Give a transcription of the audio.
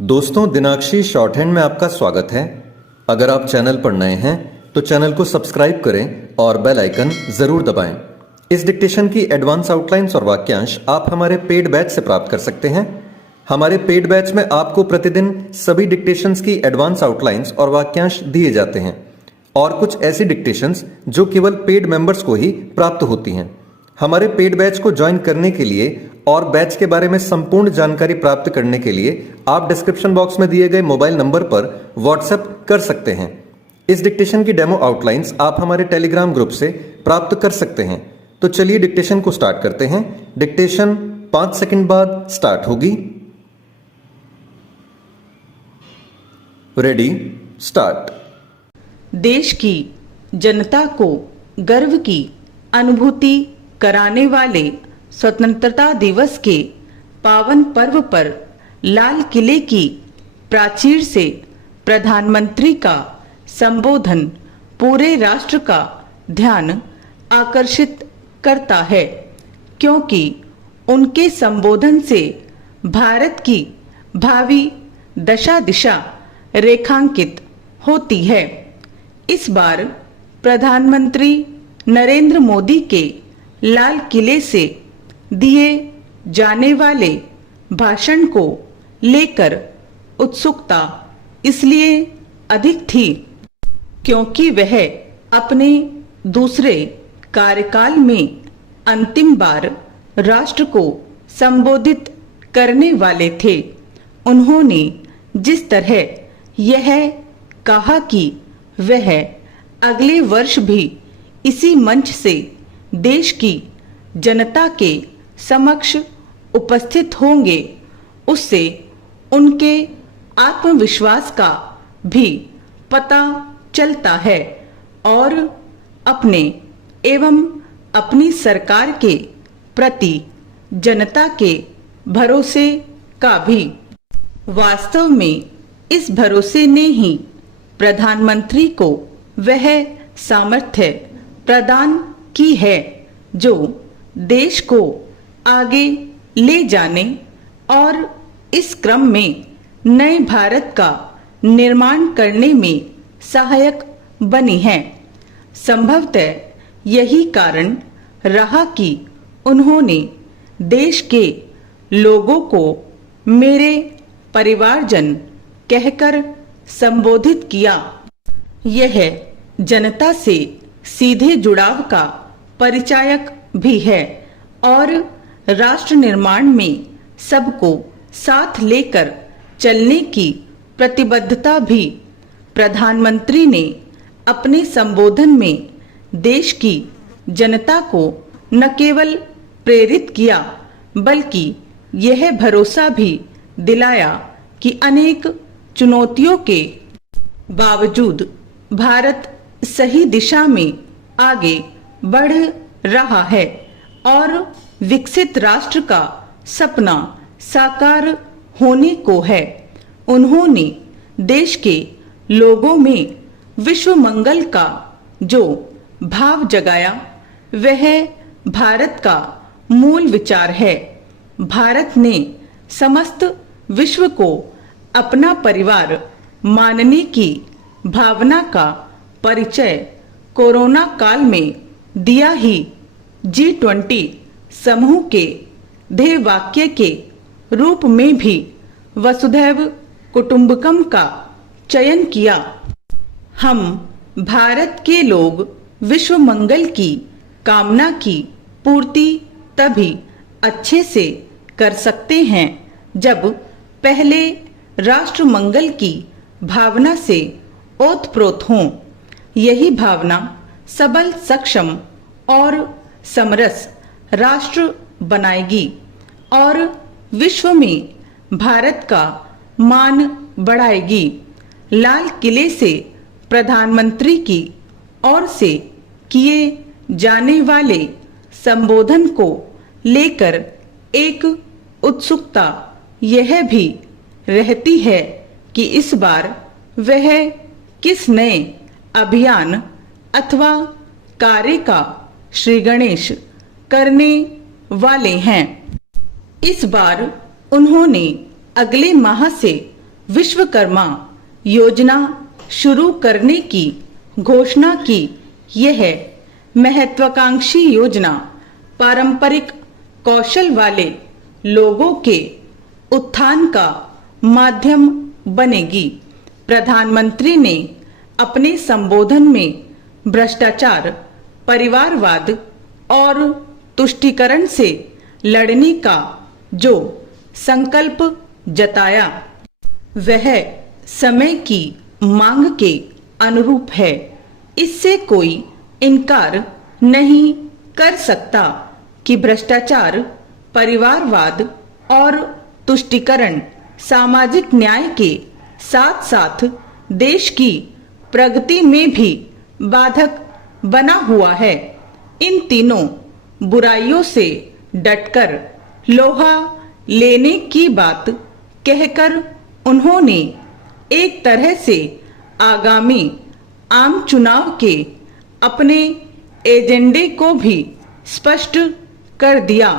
दोस्तों, दिनाक्षी short hand में आपका स्वागत है। अगर आप चैनल पर नए हैं तो चैनल को सब्सक्राइब करें और बेल आइकन जरूर दबाएं। इस डिक्टेशन की एडवांस आउटलाइंस और वाक्यांश आप हमारे पेड बैच से प्राप्त कर सकते हैं। हमारे पेड बैच में आपको प्रतिदिन सभी डिक्टेशंस की एडवांस आउटलाइंस और वाक्यांश दिए जाते हैं और कुछ ऐसी डिक्टेशंस जो केवल पेड मेंबर्स को ही प्राप्त होती हैं। हमारे पेड बैच को ज्वाइन करने के लिए और बैच के बारे में संपूर्ण जानकारी प्राप्त करने के लिए आप डिस्क्रिप्शन बॉक्स में दिए गए मोबाइल नंबर पर व्हाट्सएप कर सकते हैं। इस डिक्टेशन की डेमो आउटलाइंस आप हमारे टेलीग्राम ग्रुप से प्राप्त कर सकते हैं। तो चलिए डिक्टेशन को स्टार्ट करते हैं। डिक्टेशन 5 सेकंड बाद स्टार्ट होगी। Ready, start. देश की जनता को गर्व की अनुभूति कराने वाले स्वतंत्रता दिवस के पावन पर्व पर लाल किले की प्राचीर से प्रधानमंत्री का संबोधन पूरे राष्ट्र का ध्यान आकर्षित करता है, क्योंकि उनके संबोधन से भारत की भावी दशा दिशा रेखांकित होती है। इस बार प्रधानमंत्री नरेंद्र मोदी के लाल किले से दिए जाने वाले भाषण को लेकर उत्सुकता इसलिए अधिक थी क्योंकि वह अपने दूसरे कार्यकाल में अंतिम बार राष्ट्र को संबोधित करने वाले थे। उन्होंने जिस तरह यह कहा कि वह अगले वर्ष भी इसी मंच से देश की जनता के समक्ष उपस्थित होंगे, उससे उनके आत्मविश्वास का भी पता चलता है और अपने एवं अपनी सरकार के प्रति जनता के भरोसे का भी। वास्तव में इस भरोसे ने ही प्रधानमंत्री को वह सामर्थ्य प्रदान की है जो देश को आगे ले जाने और इस क्रम में नए भारत का निर्माण करने में सहायक बनी है। संभवतः यही कारण रहा कि उन्होंने देश के लोगों को मेरे परिवारजन कहकर संबोधित किया। यह जनता से सीधे जुड़ाव का परिचायक भी है और राष्ट्र निर्माण में सबको साथ लेकर चलने की प्रतिबद्धता भी। प्रधानमंत्री ने अपने संबोधन में देश की जनता को न केवल प्रेरित किया बल्कि यह भरोसा भी दिलाया कि अनेक चुनौतियों के बावजूद भारत सही दिशा में आगे बढ़ रहा है और विकसित राष्ट्र का सपना साकार होने को है। उन्होंने देश के लोगों में विश्व मंगल का जो भाव जगाया वह भारत का मूल विचार है। भारत ने समस्त विश्व को अपना परिवार मानने की भावना का परिचय कोरोना काल में दिया ही G20 समूह के ध्येय वाक्य के रूप में भी वसुधैव कुटुंबकम का चयन किया। हम भारत के लोग विश्व मंगल की कामना की पूर्ति तभी अच्छे से कर सकते हैं जब पहले राष्ट्र मंगल की भावना से ओतप्रोत हों। यही भावना सबल, सक्षम और समरस राष्ट्र बनाएगी और विश्व में भारत का मान बढ़ाएगी। लाल किले से प्रधानमंत्री की ओर से किए जाने वाले संबोधन को लेकर एक उत्सुकता यह भी रहती है कि इस बार वह किस नए अभियान अथवा कार्य का श्री गणेश करने वाले हैं। इस बार उन्होंने अगले माह से विश्वकर्मा योजना शुरू करने की घोषणा की। यह महत्वाकांक्षी योजना पारंपरिक कौशल वाले लोगों के उत्थान का माध्यम बनेगी। प्रधानमंत्री ने अपने संबोधन में भ्रष्टाचार, परिवारवाद और तुष्टीकरण से लड़ने का जो संकल्प जताया वह समय की मांग के अनुरूप है। इससे कोई इनकार नहीं कर सकता कि भ्रष्टाचार, परिवारवाद और तुष्टीकरण सामाजिक न्याय के साथ साथ देश की प्रगति में भी बाधक बना हुआ है। इन तीनों बुराइयों से डटकर लोहा लेने की बात कहकर उन्होंने एक तरह से आगामी आम चुनाव के अपने एजेंडे को भी स्पष्ट कर दिया।